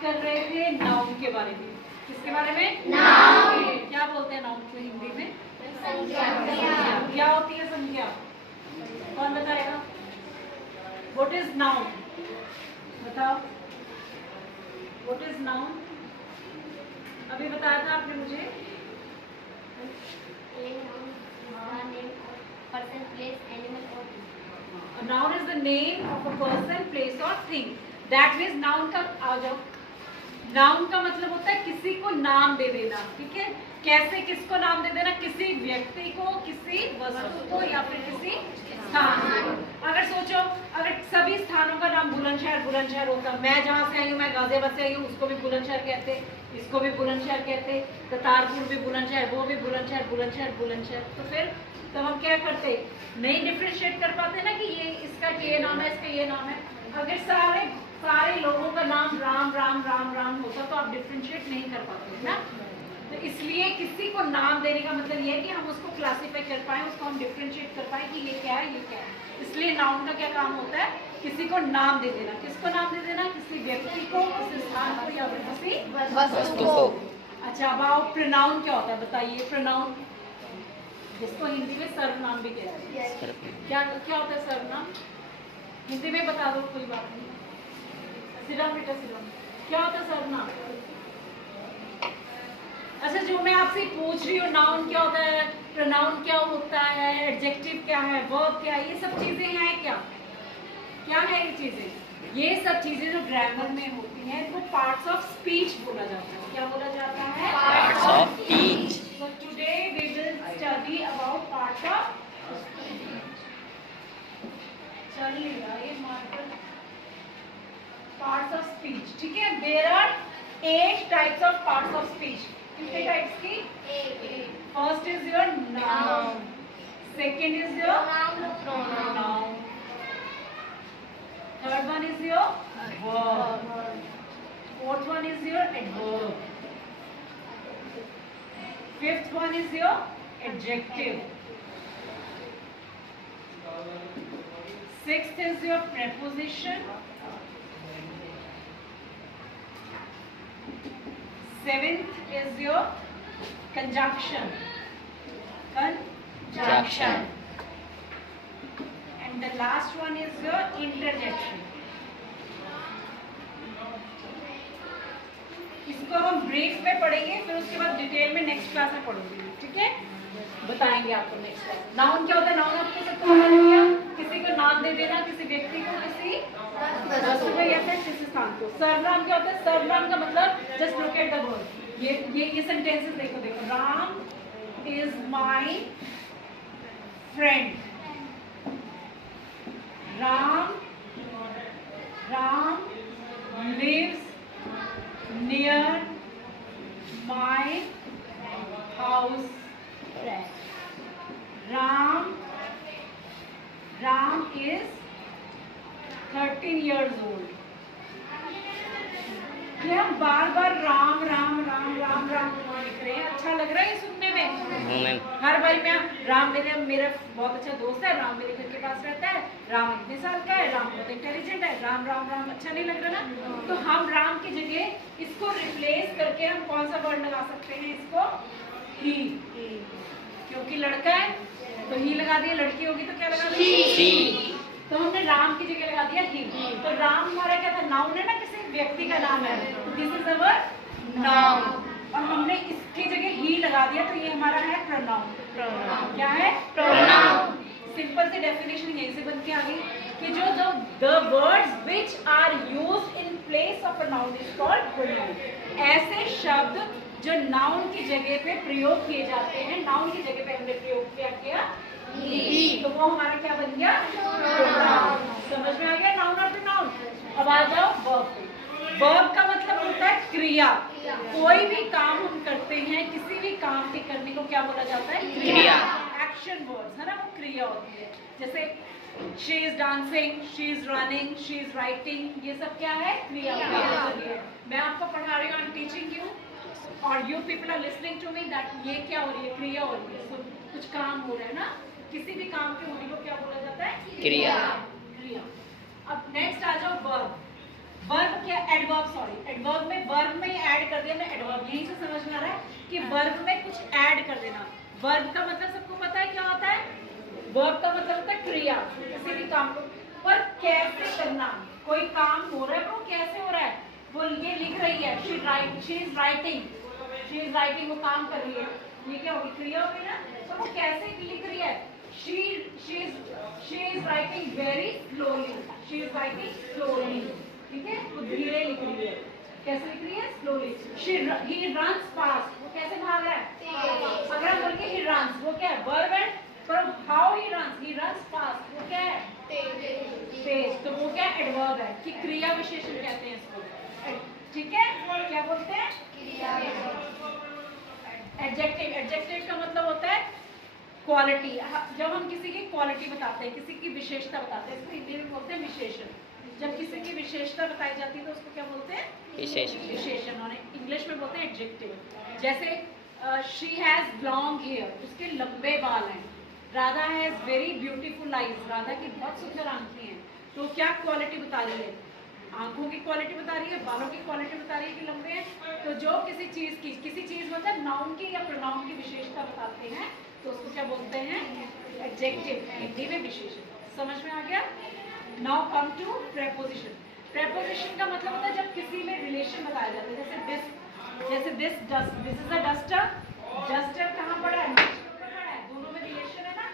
बात कर रहे थे नाउन के बारे में। किसके बारे में? नाउन। क्या बोलते हैं नाउन को हिंदी में? संज्ञा। क्या होती है संज्ञा? कौन बताएगा? What is noun? बताओ, व्हाट इज नाउन? अभी बताया था आपने मुझे। Person, place, animal or thing. A noun is the name of a person, place or thing. That means noun का आ जाओ। नाउन का मतलब होता है किसी को नाम दे देना, ठीक है? कैसे किसको नाम दे देना? किसी व्यक्ति को, किसी वस्तु को या फिर किसी स्थान को। अगर सोचो, अगर सभी स्थानों का नाम बुलंदशहर होता, मैं जहाँ से आई हूँ, मैं गाजियाबाद से आई हूँ, उसको भी बुलंदशहर कहते, इसको भी बुलंदशहर कहते, करतारपुर भी बुलंदशहर, वो भी बुलंदशहर। तो फिर तब हम क्या करते? नहीं डिफ्रेंशिएट कर पाते ना कि ये इसका ये नाम है, इसका ये नाम है। अगर सारे लोगों का नाम राम होता तो आप डिफ्रेंशिएट नहीं कर पाते ना। तो इसलिए किसी को नाम देने का मतलब ये है कि हम उसको क्लासीफाई कर पाए, उसको हम डिफ्रेंशिएट कर पाए कि ये क्या है, ये क्या है। इसलिए नाउन का क्या काम होता है? किसी को नाम दे देना। किसको नाम दे देना? किसी व्यक्ति को, किसी स्थान को या फिर किसी वस्तु को। अच्छा, अब आओ प्रोनाउन क्या होता है बताइए। प्रोनाउन जिसको हिंदी में सर्वनाम भी कहते हैं। क्या होता है सर्वनाम? हिंदी में बता दो, कोई बात नहीं। सिरम बेटा सिरम, क्या होता है सर्वनाम? अच्छा, जो मैं आपसे पूछ रही हूँ नाउन क्या होता है, प्रोनाउन क्या होता है, एडजेक्टिव क्या है, वर्ब क्या है, ये सब चीजें हैं क्या है ये चीजें? ये सब चीजें जो ग्रामर में होती हैं इनको पार्ट्स ऑफ स्पीच बोला जाता है। क्या बोला जाता है? Parts of speech. So today we will study about parts of parts of speech, ठीक है? There are 8 types of parts of speech. कितने टाइप्स की? 8. First is your noun. Second is your pronoun. Third one is your verb. Fourth one is your adverb. Fifth one is your adjective. Sixth is your preposition. Seventh is your conjunction. And the last one is your interjection. इसको हम brief में पढ़ेंगे, फिर उसके बाद detail में next class में पढ़ूंगी, ठीक है? बताएंगे आपको नेक्स्ट क्लास। नाउन क्या होता है? नाउन आपको सबको पता है क्या? किसी को नाम दे देना, किसी व्यक्ति को, किसी वस्तु को या फिर किसी स्थान को। सर्वनाम क्या होता है? सर्वनाम का मतलब just look at the word. ये सेंटेंसेस देखो। Ram is my friend. Ram lives near my house. Ram is 13 years old. ये हम बार राम लिख रहे हैं। अच्छा लग रहा है ये सुनने में? हर बारी में राम मेरा बहुत अच्छा दोस्त है, राम मेरे घर के पास रहता है, राम इतने साल का है, राम बहुत इंटेलिजेंट है, राम अच्छा नहीं लग रहा ना? तो हम राम की जगह इसको रिप्लेस करके हम कौन सा वर्ड लगा सकते हैं? इसको ही, क्योंकि लड़का है तो ही लगा दिया, लड़की होगी तो क्या लगा दिया? तो हमने राम की जगह लगा दिया ही। तो राम हमारा क्या था? नाउन है ना, किसी व्यक्ति का नाम है, दिस इज अवर नाउन। और हमने इसकी जगह ही लगा दिया तो ये हमारा है प्रोनाउन। क्या है? प्रोनाउन। सिंपल सी डेफिनेशन यहीं से बन के आ गई कि जो the words which are used in place of a noun is called pronoun. ऐसे शब्द जो नाउन की जगह पे प्रयोग किए जाते हैं, नाउन की जगह पे हमने प्रयोग किया ही, तो वो हमारा क्या बन गया? प्रोनाउन। समझ में आ गया नाउन और प्रोनाउन? अब आ जाओ वर्ब पे। वर्ब का मतलब होता है क्रिया। कोई भी काम हम करते हैं, किसी भी काम के करने को क्या बोला जाता है? क्रिया। एक्शन वर्ड्स है ना, वो क्रिया होती है। जैसे she is dancing, she is running, she is writing, ये सब क्या है? क्रिया। मैं आपको पढ़ा रही हूँ, आई एम टीचिंग यू और you people are listening to me that ये क्या हो रही है? क्रिया हो रही है। So, कुछ काम हो रहा है ना, किसी भी काम के होने को क्या बोला जाता है? क्रिया। अब नेक्स्ट आ जाओ वर्ब। वर्ब क्या? एडवर्ब। एडवर्ब में दिया ना एडवर्ब, यहीं से समझ में आ रहा है कि वर्ब में कुछ ऐड कर देना। वर्ब का मतलब सबको पता है क्या होता है? वर्ब का मतलब होता है क्रिया, किसी भी काम को पर कैसे करना। कोई काम हो रहा है पर वो कैसे हो रहा है, वो ये लिख रही है, शी इज राइटिंग, वो काम कर रही है, ये क्या होगी? क्रिया होगी ना। तो वो कैसे लिख रही है? She is writing very slowly, ठीक है, वो धीरे लिख रही है। कैसे लिख रही है? स्लोली। ही रन्स फास्ट, वो कैसे भाग रहा है? अगर हम बोलेंगे ही रन्स, वो क्या है? वर्ब है, पर हाउ ही रन्स फास्ट, वो क्या है? तेज। तो वो क्या एडवर्ब है कि क्रिया विशेषण कहते हैं इसको, ठीक है। क्या बोलते हैं? एडजेक्टिव का मतलब होता है क्वालिटी। जब हम किसी की क्वालिटी बताते हैं, किसी की विशेषता बताते हैं, इसको हिंदी में बोलते हैं विशेषण। जब किसी की विशेषता बताई जाती है तो उसको क्या बोलते हैं? विशेषण। और इंग्लिश में बोलते हैं एडजेक्टिव। जैसे शी हैज लॉन्ग हेयर, उसके लंबे बाल हैं। Radha has very beautiful eyes, Radha की बहुत सुंदर आंखें हैं। तो क्या क्वालिटी बता रही है? आंखों की क्वालिटी बता रही है, बालों की क्वालिटी बता रही है कि लंबे हैं। तो जो किसी चीज मतलब नाउन की या प्रोनाउन की विशेषता बताते हैं तो उसको क्या बोलते हैं? एडजेक्टिव, हिंदी में विशेषण। समझ में आ गया? Now come to preposition. Preposition का मतलब होता है जब किसी में रिलेशन बताया जाता है, जैसे this is a duster. Duster कहाँ पड़ा है? दोनों में रिलेशन है ना।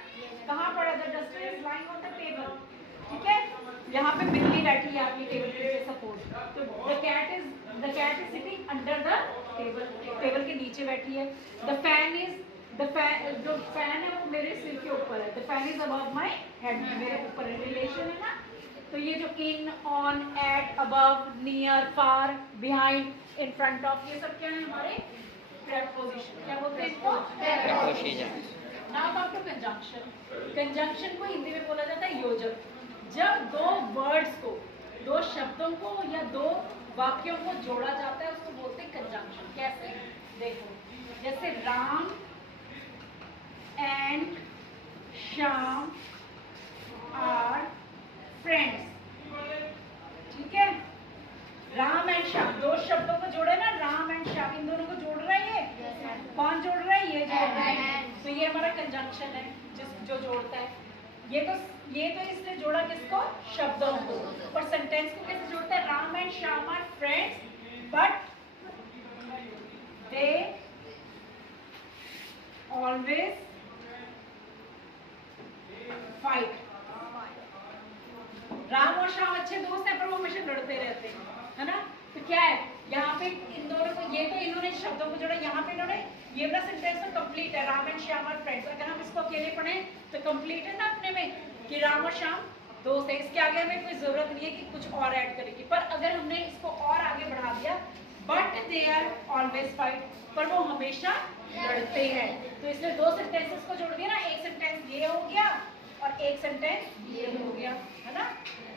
कहाँ पड़ा? The duster is lying on the table, ठीक है। यहाँ पे बिल्ली बैठी है आपकी टेबल पे, सपोज। तो the cat is sitting under the table के नीचे बैठी है। जो फैन है वो मेरे सिर के ऊपर है। The fan is above my head, मेरे ऊपर है। रिलेशन है ना। तो ये जो in, on, at, above, near, far, behind, in front of, ये सब क्या है? हमारे प्रेपोजिशन। क्या बोलते हैं इसको? Preposition. Now come to conjunction. Conjunction को हिंदी में बोला जाता है योजक। जब दो वर्ड्स को, दो शब्दों को या दो वाक्यों को जोड़ा जाता है उसको बोलते हैं कंजंक्शन। कैसे? देखो, जैसे Ram and Shyam are friends, ठीक है। राम एंड श्याम, दो शब्दों को जोड़े ना, राम एंड श्याम, इन दोनों को जोड़ रहा है। ये कौन जोड़ रहा है? ये जोड़ रहा है। तो ये हमारा कंजंक्शन है जो जोड़ता है। ये तो इसने जोड़ा किसको? शब्दों को। और सेंटेंस को कैसे जोड़ता है? Ram and Shyam are friends but they always fight. Ram और श्याम अच्छे दोस्त हैं पर वो हमेशा लड़ते रहते हैं, है ना। तो क्या है यहाँ पे? इन दोनों को, ये तो इन्होंने शब्दों को जोड़ा, यहाँ पे इन्होंने ये वाला सेंटेंस तो कंप्लीट है, Ram and Shyam are friends. अगर हम इसको अकेले पढ़े तो कंप्लीट है ना अपने में कि राम और श्याम दोस्त है। इसके आगे हमें कोई जरूरत नहीं है कि कुछ और ऐड करें की। पर अगर हमने इसको और आगे बढ़ा दिया, but they are always fight, पर वो हमेशा लड़ते हैं। तो इसलिए दो सेंटेंसेस को जोड़ दिया ना, एक सेंटेंस ये हो गया और एक सेंटेंस ये हो गया, है ना।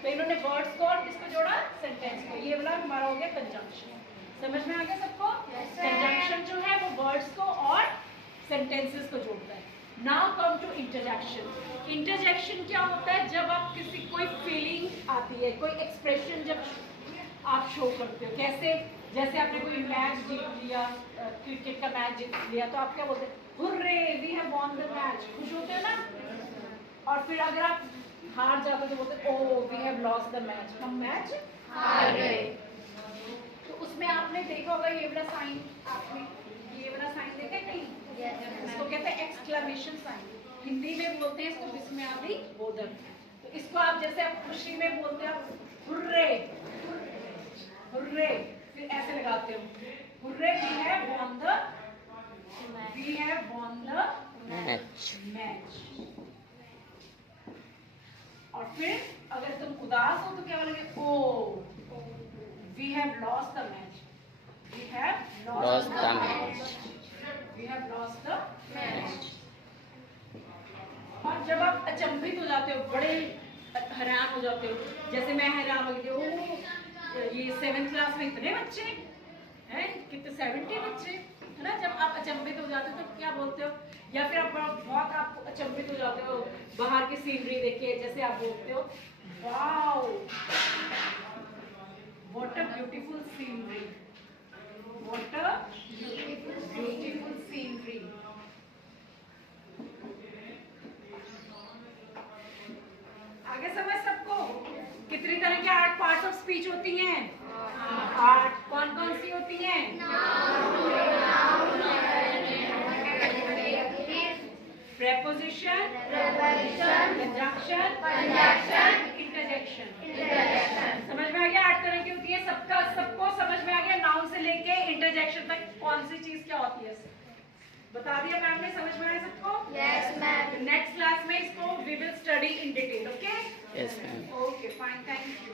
तो इन्होंने वर्ड्स को और किसको जोड़ा? सेंटेंस को। ये वाला हमारा हो गया कंजंक्शन। समझ में आ गया सबको? कंजंक्शन जो है वो वर्ड्स को और सेंटेंसेस को जोड़ता है। Now come to interjection. Interjection क्या होता है? जब आप कोई फीलिंग आती है, कोई एक्सप्रेशन जब आप शो करते हो। कैसे? जैसे आपने कोई मैच जीत लिया, क्रिकेट का मैच जीत लिया, तो आप क्या बोलते हैं? Hurray, we have won the match. खुश होते हो ना। और फिर अगर आप हार जाते तो बोलते oh we have lost the match, हम मैच हार गए। तो उसमें आपने देखा होगा ये वाला साइन, आपने ये वाला साइन देखा है नहीं? इसको कहते हैं एक्सक्लेमेशन साइन। हिंदी में बोलते हैं इसको विस्मयादि बोधक। तो इसको आप जैसे आप खुशी में बोलते हो, हुर्रे हुर्रे, फिर ऐसे लगाते हो, hurray we have won the match. और फिर अगर तुम उदास हो तो क्या बोलोगे? Oh we have lost the match, we have lost the match, we have lost the match. और जब आप अचंभित हो जाते हो, बड़े हैरान हो जाते हो, जैसे मैं हैरान हो गई, ओ ये 7th क्लास में इतने बच्चे हैं, कितने 70 बच्चे, है ना। जब आप अचंभित हो जाते हो तो क्या बोलते हो? या फिर आप बहुत आप अचंभित हो जाते हो, बाहर की सीनरी देखिए, जैसे आप बोलते हो wow what a beautiful scenery, what a कितनी तरह के 8 पार्ट्स ऑफ स्पीच होती हैं? 8। कौन कौन सी होती हैं? Preposition, conjunction, interjection. समझ में आ गया? 8 तरह की होती है। सबको समझ में आ गया? नाउन से लेके इंटरजेक्शन तक कौन सी चीज क्या होती है बता दिया मैम ने। समझ में आया सबको? Yes, ma'am. नेक्स्ट क्लास में इसको we will study in detail. Okay? Yes, ma'am. Okay fine, thank you.